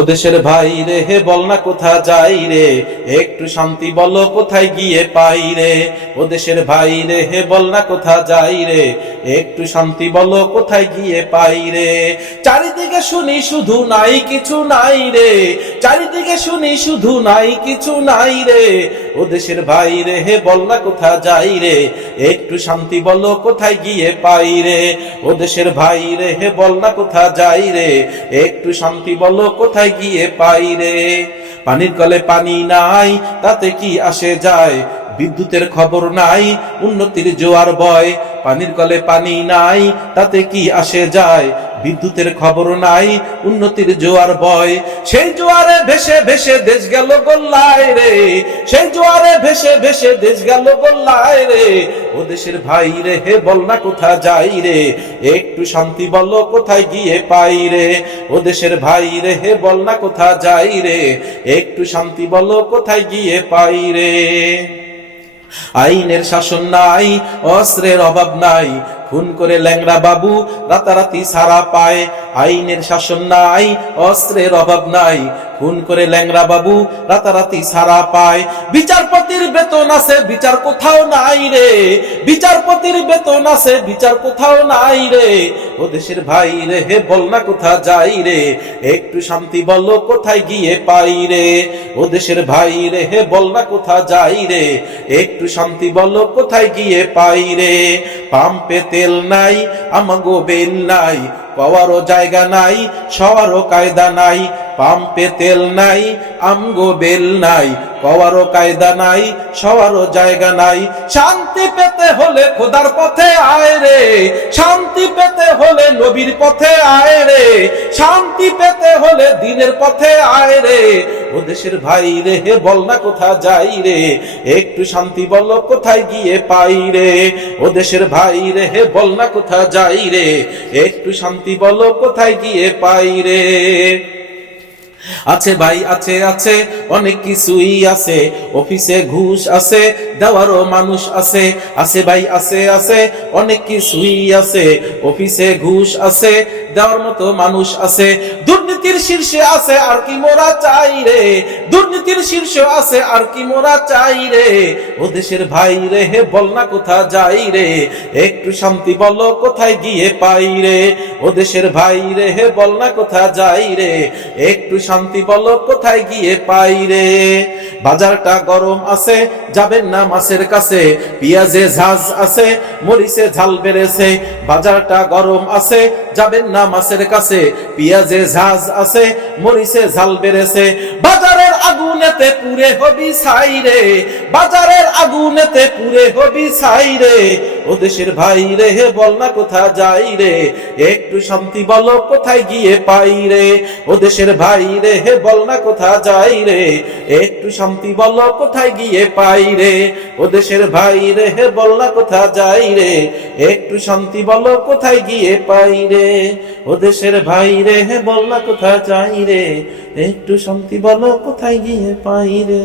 ও দেশের ভাই রে হে বল না কোথা যাই রে? একটু শান্তি বলো কোথায় গিয়ে পাই রে? ও দেশের ভাই রে হে বল না কোথা যাই রে? একটু শান্তি বলো কোথায় গিয়ে পাই রে? চারিদিকে শুনি শুধু নাই কিছু নাই রে। চারিদিকে শুনি শুধু নাই কিছু নাই রে। ও দেশের ভাই রে হে বল না কোথা যাই রে? একটু শান্তি বলো কোথায় গিয়ে পাই রে? ও দেশের ভাই রে হে বল না কোথা যাই রে? একটু শান্তি বলো কোথায় গিয়ে পাই রে। পানির কলে পানি নাই তাতে কি আসে যায়? বিদ্যুতের খবর নাই, উন্নতির জোয়ার বয়, পানির কলে পানি নাই, তাতে কি আসে যায়? বিদ্যুতের খবর নাই, উন্নতির জোয়ার বয়। সেই জোয়ারে ভেসে ভেসে দেশ গেল গোল্লায় রে। সেই জোয়ারে ভেসে ভেসে দেশ গেল গোল্লায় রে। ও দেশের ভাই রে, হে বল না কোথা যাই রে? একটু শান্তি বলো, কোথায় গিয়ে পাই রে? ও দেশের ভাই রে, হে বল না কোথা যাই রে? একটু শান্তি বলো, কোথায় গিয়ে পাই রে? আইনের শাসন নাই অস্ত্রের অভাব নাই খুন করে ল্যাংড়া বাবু রাতারাতি সারা পায়। আইনের শাসন নাই, অস্ত্রের অভাব নাই। খুন করে ল্যাংড়া বাবু রাতারাতি সারা পায়। বিচারপতির বেতন আছে, বিচার কোথাও নাই রে। বিচারপতির বেতন আছে, বিচার কোথাও নাই রে। ও দেশের ভাই রে, হে বল না কোথা যাই রে। একটু শান্তি বলো কোথায় গিয়ে পাই রে। ও দেশের ভাই রে, হে বল না কোথা যাই রে। একটু শান্তি বলো কোথায় গিয়ে পাই রে। পাম্পে তেল নাই, আমাগো বেল নাই, পাওয়ারও জায়গা নাই সবারও কায়দা নাই, পাম্পে তেল নাই, আমগো বেল নাই, পাওয়ারও কায়দা নাই সবারও জায়গা নাই। শান্তি পেতে হলে খোদার পথে আয় রে, শান্তি পেতে হলে নবীর পথে আয় রে, শান্তি পেতে হলে দিনের পথে আয় রে ও দেশের ভাই রে বল না কোথা যাই রে? একটু শান্তি বল কোথায় গিয়ে পাই রে? ও দেশের ভাই রে বল না কোথা যাই রে? একটু শান্তি বল কোথায় গিয়ে পাই রে? আছে ভাই, আছে আছে অনেক কিছুই আছে, অফিসে ঘুষ আছে, দেওয়ারও মানুষ আছে আছে ভাই, আছে আছে, অনেক কিছুই আছে, অফিসে ঘুষ আছে, দেওয়ার মতো মানুষ আছে, দুর্নীতির শীর্ষে আছে, আর কি মোরা চাই রে? দুর্নীতির শীর্ষ আছে, আর কি মোরা চাই রে? ও দেশের ভাই রে, হে বল না কোথা যাই রে? একটু শান্তি বলো, কোথায় গিয়ে পাই রে? ও দেশের ভাই রে, হে বল না কোথা যাই রে? একটু শান্তি বলো, কোথায় গিয়ে পাই রে। বাজারটা গরম আছে, যাবেন না মাছের কাছে। পিয়াজে ঝাঁজ আছে, মরিচে ঝাল বেড়েছে। বাজারটা গরম আছে, যাবেন না মাছের কাছে। পিয়াজে ঝাঁজ আছে, মরিচে ঝাল বেড়েছে। বাজারের আগুনেতে পুরে হবি ছাই রে। বাজারের আগুনেতে পুরে হবি ছাই রে ও দেশের ভাই রে হে বল না কোথা যাই রে? একটু শান্তি বল কোথায় গিয়ে পাই রে? ও দেশের ভাই রে হে বল না কোথা যাই রে? একটু শান্তি বল কোথায় গিয়ে পাই রে? ও দেশের ভাই রে হে বল না কোথা যাই রে? একটু শান্তি বল কোথায় গিয়ে পাই রে? ও দেশের ভাই রে হে বল না কোথা যাই রে? একটু শান্তি বল কোথায় গিয়ে পাই রে?